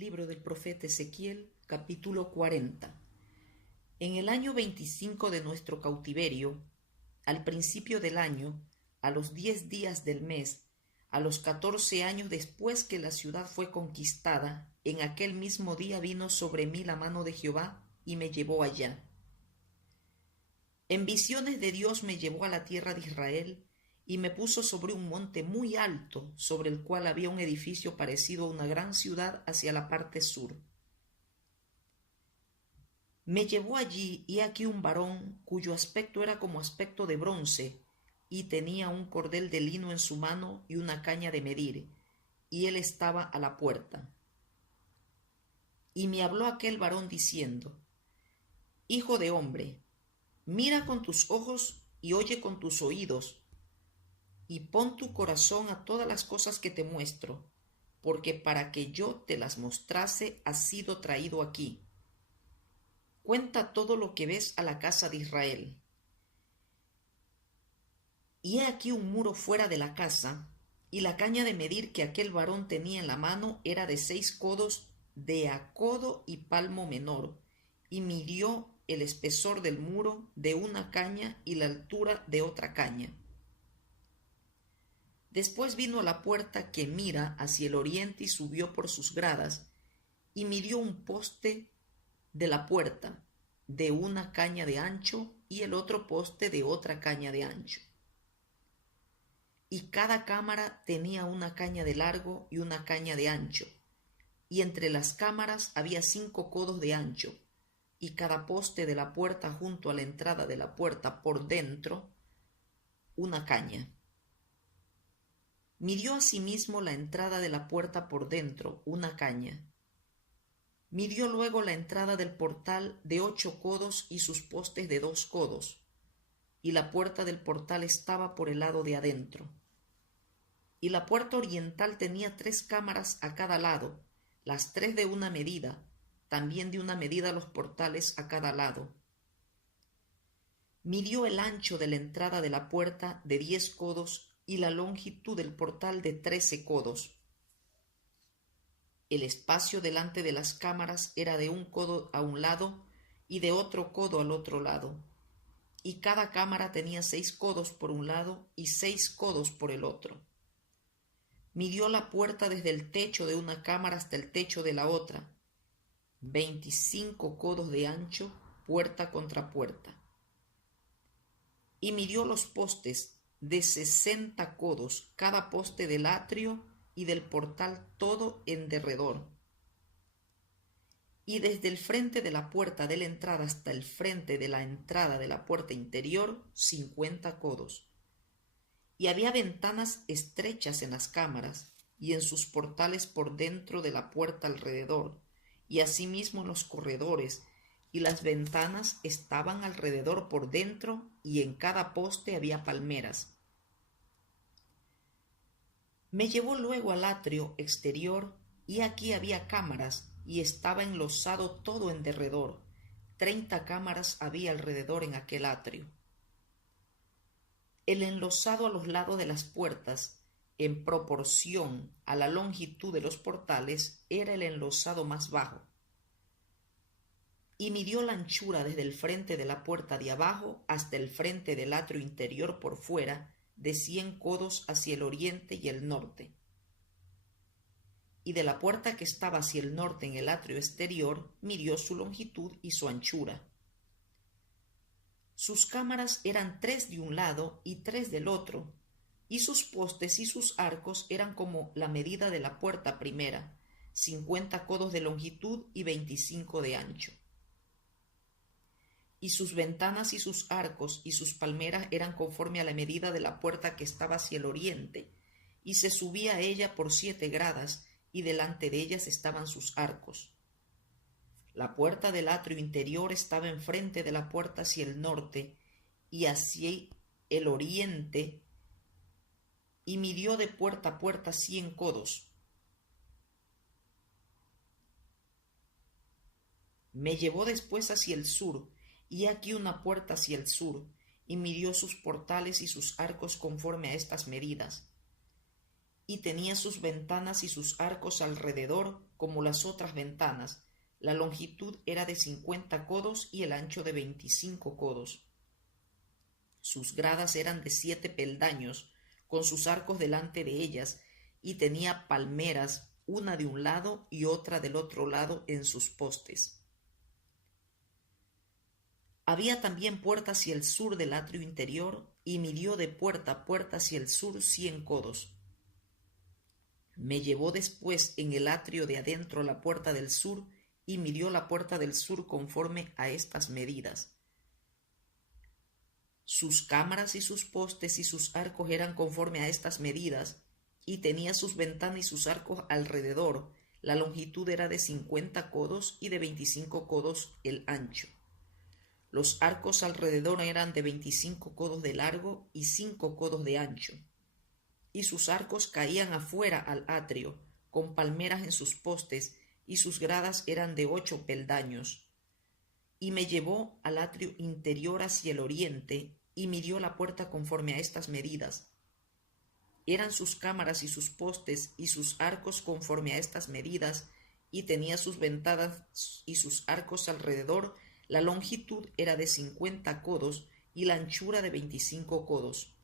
Libro del profeta Ezequiel, capítulo 40. En el año 25 de nuestro cautiverio, al principio del año, a los 10 días del mes, a los 14 años después que la ciudad fue conquistada, en aquel mismo día vino sobre mí la mano de Jehová y me llevó allá. En visiones de Dios me llevó a la tierra de Israel y me puso sobre un monte muy alto, sobre el cual había un edificio parecido a una gran ciudad hacia la parte sur. Me llevó allí y aquí un varón cuyo aspecto era como aspecto de bronce, y tenía un cordel de lino en su mano y una caña de medir, y él estaba a la puerta. Y me habló aquel varón diciendo: Hijo de hombre, mira con tus ojos y oye con tus oídos, y pon tu corazón a todas las cosas que te muestro, porque para que yo te las mostrase has sido traído aquí. Cuenta todo lo que ves a la casa de Israel. Y he aquí un muro fuera de la casa, y la caña de medir que aquel varón tenía en la mano era de 6 codos de a codo y palmo menor, y midió el espesor del muro de una caña y la altura de otra caña. Después vino a la puerta que mira hacia el oriente y subió por sus gradas, y midió un poste de la puerta de una caña de ancho y el otro poste de otra caña de ancho. Y cada cámara tenía una caña de largo y una caña de ancho, y entre las cámaras había 5 codos de ancho, y cada poste de la puerta junto a la entrada de la puerta por dentro una caña. Midió asimismo la entrada de la puerta por dentro una caña. Midió luego la entrada del portal de 8 codos y sus postes de 2 codos, y la puerta del portal estaba por el lado de adentro. Y la puerta oriental tenía 3 cámaras a cada lado, las 3 de una medida, también de una medida los portales a cada lado. Midió el ancho de la entrada de la puerta de 10 codos y la longitud del portal de 13 codos. El espacio delante de las cámaras era de 1 codo a un lado y de otro codo al otro lado, y cada cámara tenía 6 codos por un lado y 6 codos por el otro. Midió la puerta desde el techo de una cámara hasta el techo de la otra, 25 codos de ancho, puerta contra puerta. Y midió los postes de 60 codos, cada poste del atrio y del portal todo en derredor. Y desde el frente de la puerta de la entrada hasta el frente de la entrada de la puerta interior, 50 codos. Y había ventanas estrechas en las cámaras y en sus portales por dentro de la puerta alrededor, y asimismo en los corredores, y las ventanas estaban alrededor por dentro, y en cada poste había palmeras. Me llevó luego al atrio exterior, y aquí había cámaras, y estaba enlosado todo en derredor. 30 cámaras había alrededor en aquel atrio. El enlosado a los lados de las puertas, en proporción a la longitud de los portales, era el enlosado más bajo. Y midió la anchura desde el frente de la puerta de abajo hasta el frente del atrio interior por fuera, de 100 codos hacia el oriente y el norte. Y de la puerta que estaba hacia el norte en el atrio exterior, midió su longitud y su anchura. Sus cámaras eran 3 de un lado y 3 del otro, y sus postes y sus arcos eran como la medida de la puerta primera, 50 codos de longitud y 25 de ancho. Y sus ventanas y sus arcos y sus palmeras eran conforme a la medida de la puerta que estaba hacia el oriente, y se subía a ella por 7 gradas, y delante de ellas estaban sus arcos. La puerta del atrio interior estaba enfrente de la puerta hacia el norte y hacia el oriente, y midió de puerta a puerta 100 codos. Me llevó después hacia el sur, y aquí una puerta hacia el sur, y midió sus portales y sus arcos conforme a estas medidas. y tenía sus ventanas y sus arcos alrededor como las otras ventanas. La longitud era de 50 codos y el ancho de 25 codos. Sus gradas eran de 7 peldaños, con sus arcos delante de ellas, y tenía palmeras, una de un lado y otra del otro lado en sus postes. Había también puerta hacia el sur del atrio interior, y midió de puerta a puerta hacia el sur 100 codos. Me llevó después en el atrio de adentro la puerta del sur, y midió la puerta del sur conforme a estas medidas. Sus cámaras y sus postes y sus arcos eran conforme a estas medidas, y tenía sus ventanas y sus arcos alrededor. La longitud era de 50 codos y de 25 codos el ancho. Los arcos alrededor eran de 25 codos de largo y 5 codos de ancho, y sus arcos caían afuera al atrio, con palmeras en sus postes, y sus gradas eran de 8 peldaños. Y me llevó al atrio interior hacia el oriente, y midió la puerta conforme a estas medidas. Eran sus cámaras y sus postes y sus arcos conforme a estas medidas, y tenía sus ventanas y sus arcos alrededor. La longitud era de 50 codos y la anchura de 25 codos.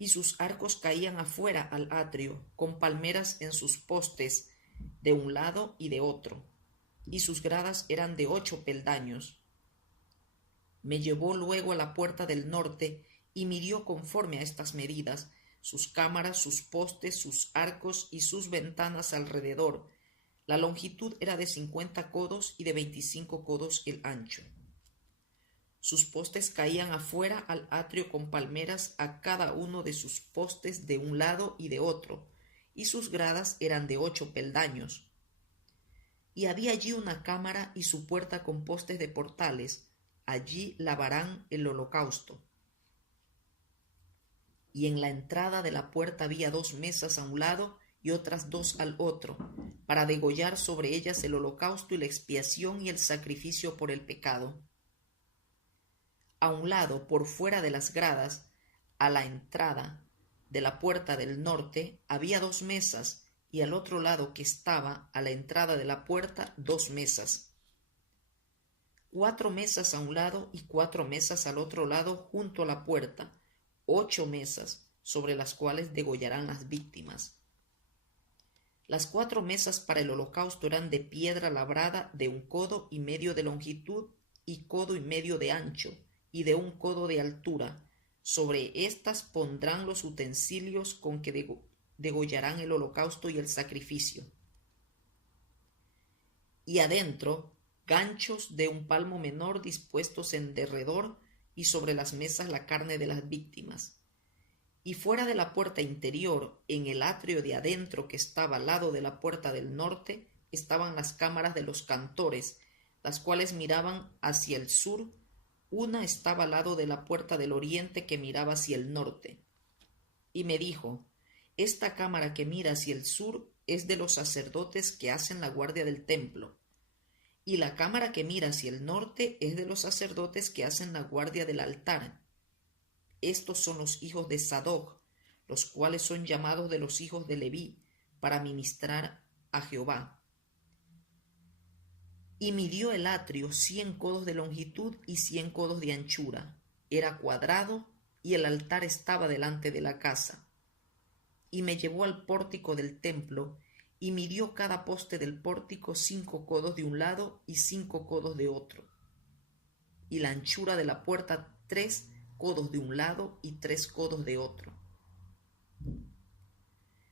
Y sus arcos caían afuera al atrio, con palmeras en sus postes, de un lado y de otro, y sus gradas eran de 8 peldaños. Me llevó luego a la puerta del norte, y midió conforme a estas medidas, sus cámaras, sus postes, sus arcos y sus ventanas alrededor. La longitud era de 50 codos y de 25 codos el ancho. Sus postes caían afuera al atrio con palmeras a cada uno de sus postes de un lado y de otro, y sus gradas eran de 8 peldaños. Y había allí una cámara y su puerta con postes de portales. Allí lavarán el holocausto. Y en la entrada de la puerta había 2 mesas a un lado y otras 2 al otro, para degollar sobre ellas el holocausto y la expiación y el sacrificio por el pecado. A un lado, por fuera de las gradas, a la entrada de la puerta del norte, había 2 mesas, y al otro lado que estaba a la entrada de la puerta 2 mesas. 4 mesas a un lado y 4 mesas al otro lado junto a la puerta, 8 mesas sobre las cuales degollarán las víctimas. Las 4 mesas para el holocausto eran de piedra labrada de 1 codo y medio de longitud y codo y medio de ancho y de 1 codo de altura. Sobre éstas pondrán los utensilios con que degollarán el holocausto y el sacrificio. Y adentro, ganchos de 1 palmo menor dispuestos en derredor, y sobre las mesas la carne de las víctimas. Y fuera de la puerta interior, en el atrio de adentro que estaba al lado de la puerta del norte, estaban las cámaras de los cantores, las cuales miraban hacia el sur. Una estaba al lado de la puerta del oriente que miraba hacia el norte. Y me dijo: esta cámara que mira hacia el sur es de los sacerdotes que hacen la guardia del templo, y la cámara que mira hacia el norte es de los sacerdotes que hacen la guardia del altar. Estos son los hijos de Sadoc, los cuales son llamados de los hijos de Leví, para ministrar a Jehová. Y midió el atrio 100 codos de longitud y 100 codos de anchura. Era cuadrado, y el altar estaba delante de la casa. Y me llevó al pórtico del templo, y midió cada poste del pórtico 5 codos de un lado y 5 codos de otro. Y la anchura de la puerta 3 codos de un lado y 3 codos de otro.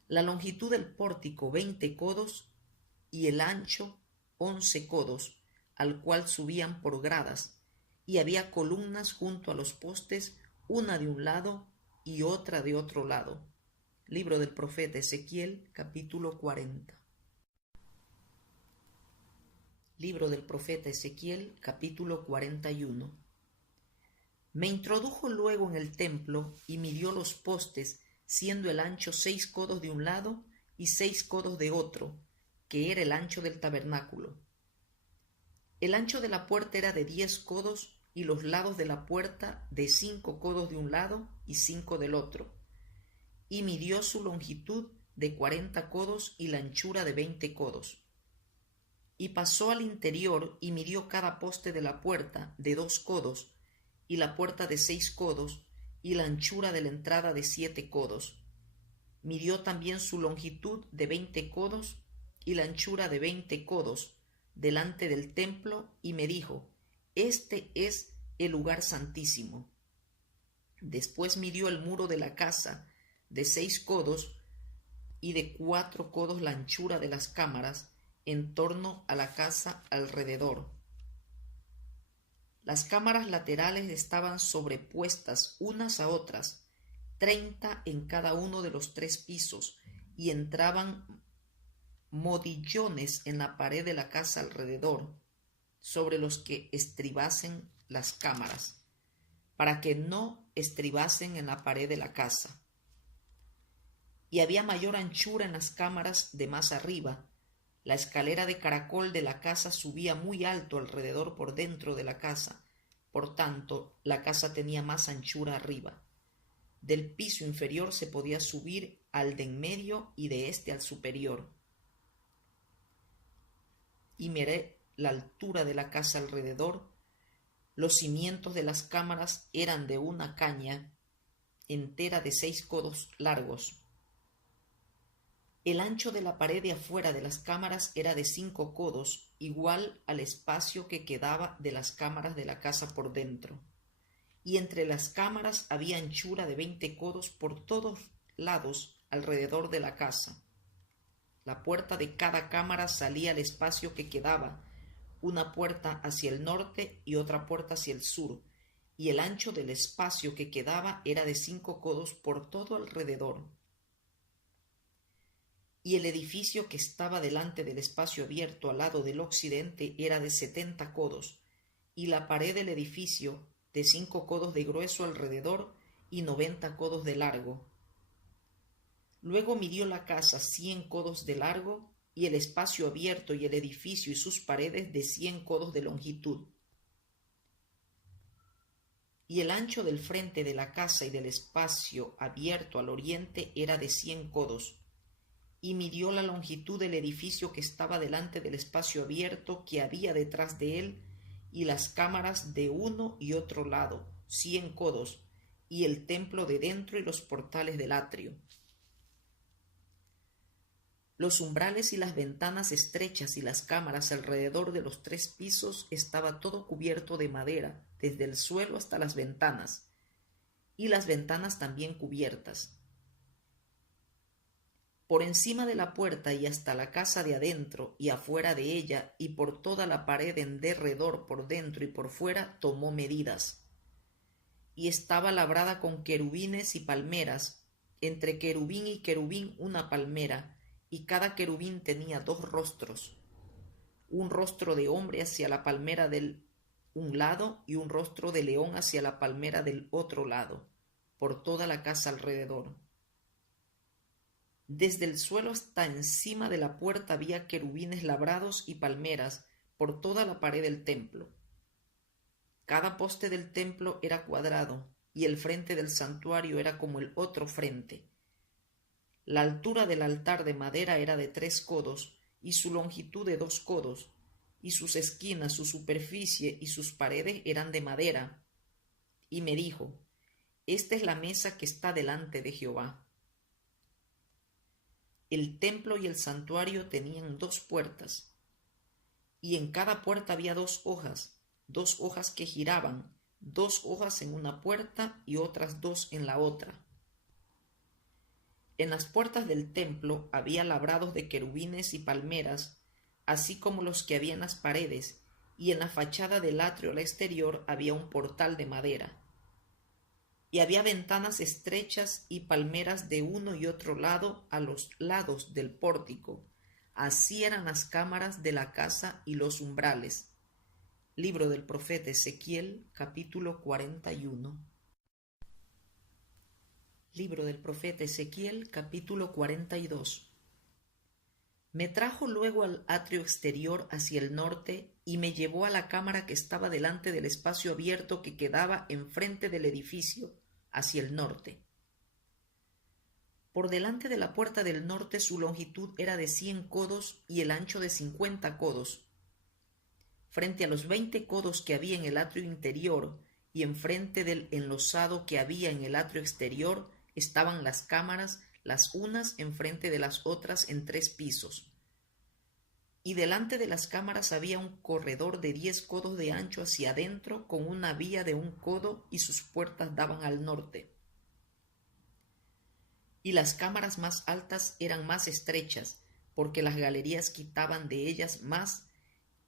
La longitud del pórtico 20 codos y el ancho 11 codos, al cual subían por gradas, y había columnas junto a los postes, una de un lado y otra de otro lado. Libro del profeta Ezequiel, capítulo 40. Libro del profeta Ezequiel, capítulo 41. Me introdujo luego en el templo y midió los postes, siendo el ancho 6 codos de un lado y 6 codos de otro, que era el ancho del tabernáculo. El ancho de la puerta era de 10 codos, y los lados de la puerta de 5 codos de un lado y 5 del otro, y midió su longitud de 40 codos y la anchura de 20 codos. Y pasó al interior y midió cada poste de la puerta de 2 codos, y la puerta de 6 codos, y la anchura de la entrada de 7 codos. Midió también su longitud de 20 codos y la anchura de 20 codos delante del templo, y me dijo: Este es el lugar santísimo. Después midió el muro de la casa de 6 codos y de 4 codos la anchura de las cámaras en torno a la casa alrededor. Las cámaras laterales estaban sobrepuestas unas a otras, 30 en cada uno de los 3 pisos, y entraban modillones en la pared de la casa alrededor, sobre los que estribasen las cámaras, para que no estribasen en la pared de la casa. Y había mayor anchura en las cámaras de más arriba. La escalera de caracol de la casa subía muy alto alrededor por dentro de la casa, por tanto, la casa tenía más anchura arriba. Del piso inferior se podía subir al de en medio y de este al superior. Y miré la altura de la casa alrededor. Los cimientos de las cámaras eran de una caña entera de 6 codos largos. El ancho de la pared de afuera de las cámaras era de 5 codos, igual al espacio que quedaba de las cámaras de la casa por dentro. Y entre las cámaras había anchura de 20 codos por todos lados alrededor de la casa. La puerta de cada cámara salía al espacio que quedaba, una puerta hacia el norte y otra puerta hacia el sur, y el ancho del espacio que quedaba era de 5 codos por todo alrededor. Y el edificio que estaba delante del espacio abierto al lado del occidente era de 70 codos, y la pared del edificio de 5 codos de grueso alrededor y 90 codos de largo. Luego midió la casa 100 codos de largo, y el espacio abierto y el edificio y sus paredes de 100 codos de longitud. Y el ancho del frente de la casa y del espacio abierto al oriente era de 100 codos, y midió la longitud del edificio que estaba delante del espacio abierto que había detrás de él, y las cámaras de uno y otro lado, 100 codos, y el templo de dentro y los portales del atrio. Los umbrales y las ventanas estrechas y las cámaras alrededor de los 3 pisos estaba todo cubierto de madera, desde el suelo hasta las ventanas, y las ventanas también cubiertas. Por encima de la puerta y hasta la casa de adentro y afuera de ella y por toda la pared en derredor por dentro y por fuera tomó medidas. Y estaba labrada con querubines y palmeras, entre querubín y querubín una palmera, y cada querubín tenía 2 rostros, un rostro de hombre hacia la palmera del un lado y un rostro de león hacia la palmera del otro lado, por toda la casa alrededor. Desde el suelo hasta encima de la puerta había querubines labrados y palmeras por toda la pared del templo. Cada poste del templo era cuadrado, y el frente del santuario era como el otro frente. La altura del altar de madera era de 3 codos, y su longitud de 2 codos, y sus esquinas, su superficie y sus paredes eran de madera. Y me dijo: Esta es la mesa que está delante de Jehová. El templo y el santuario tenían 2 puertas, y en cada puerta había 2 hojas que giraban, 2 hojas en una puerta y otras 2 en la otra. En las puertas del templo había labrados de querubines y palmeras, así como los que había en las paredes, y en la fachada del atrio al exterior había un portal de madera. Y había ventanas estrechas y palmeras de uno y otro lado a los lados del pórtico. Así eran las cámaras de la casa y los umbrales. Libro del profeta Ezequiel, capítulo 41. Libro del profeta Ezequiel, capítulo 42. Me trajo luego al atrio exterior hacia el norte y me llevó a la cámara que estaba delante del espacio abierto que quedaba enfrente del edificio, hacia el norte. Por delante de la puerta del norte su longitud era de 100 codos y el ancho de 50 codos. Frente a los 20 codos que había en el atrio interior y enfrente del enlosado que había en el atrio exterior estaban las cámaras, las unas enfrente de las otras en 3 pisos. Y delante de las cámaras había un corredor de 10 codos de ancho hacia adentro, con una vía de 1 codo, y sus puertas daban al norte. Y las cámaras más altas eran más estrechas, porque las galerías quitaban de ellas más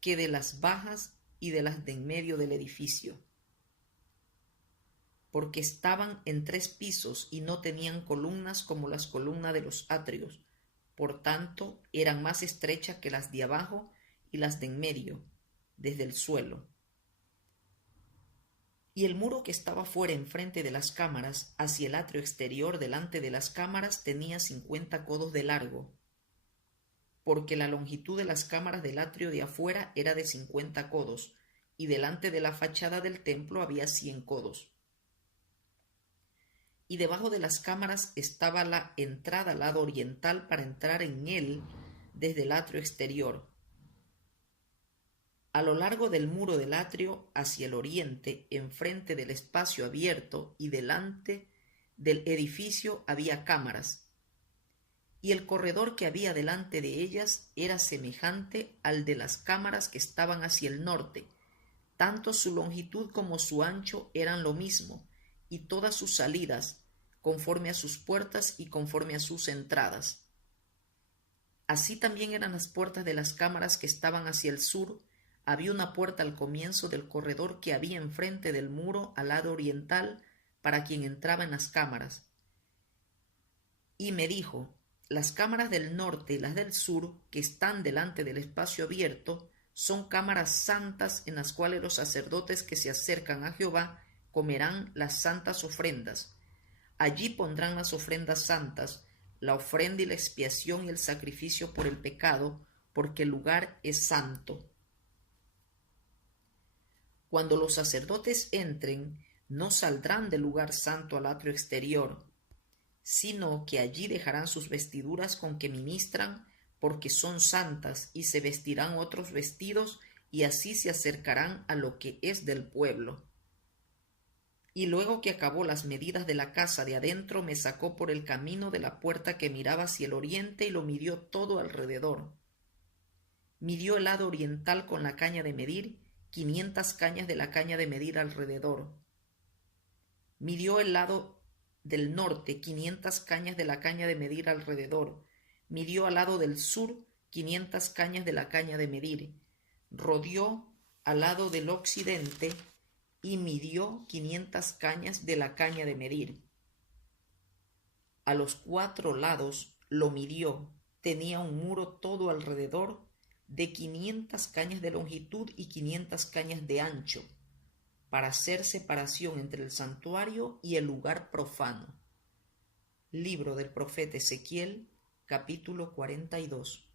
que de las bajas y de las de en medio del edificio, porque estaban en 3 pisos y no tenían columnas como las columnas de los atrios. Por tanto, eran más estrechas que las de abajo y las de en medio, desde el suelo. Y el muro que estaba fuera enfrente de las cámaras, hacia el atrio exterior delante de las cámaras, tenía 50 codos de largo, porque la longitud de las cámaras del atrio de afuera era de 50 codos, y delante de la fachada del templo había 100 codos. Y debajo de las cámaras estaba la entrada al lado oriental para entrar en él desde el atrio exterior. A lo largo del muro del atrio, hacia el oriente, enfrente del espacio abierto y delante del edificio, había cámaras, y el corredor que había delante de ellas era semejante al de las cámaras que estaban hacia el norte. Tanto su longitud como su ancho eran lo mismo, y todas sus salidas, conforme a sus puertas y conforme a sus entradas. Así también eran las puertas de las cámaras que estaban hacia el sur. Había una puerta al comienzo del corredor que había enfrente del muro al lado oriental para quien entraba en las cámaras. Y me dijo: las cámaras del norte y las del sur, que están delante del espacio abierto, son cámaras santas en las cuales los sacerdotes que se acercan a Jehová comerán las santas ofrendas. Allí pondrán las ofrendas santas, la ofrenda y la expiación y el sacrificio por el pecado, porque el lugar es santo. Cuando los sacerdotes entren, no saldrán del lugar santo al atrio exterior, sino que allí dejarán sus vestiduras con que ministran, porque son santas, y se vestirán otros vestidos, y así se acercarán a lo que es del pueblo. Y luego que acabó las medidas de la casa de adentro, me sacó por el camino de la puerta que miraba hacia el oriente y lo midió todo alrededor. Midió el lado oriental con la caña de medir, 500 cañas de la caña de medir alrededor. Midió el lado del norte, 500 cañas de la caña de medir alrededor. Midió al lado del sur, 500 cañas de la caña de medir. Rodeó al lado del occidente y midió 500 cañas de la caña de medir. A los 4 lados lo midió. Tenía un muro todo alrededor de 500 cañas de longitud y 500 cañas de ancho, para hacer separación entre el santuario y el lugar profano. Libro del profeta Ezequiel, capítulo 42.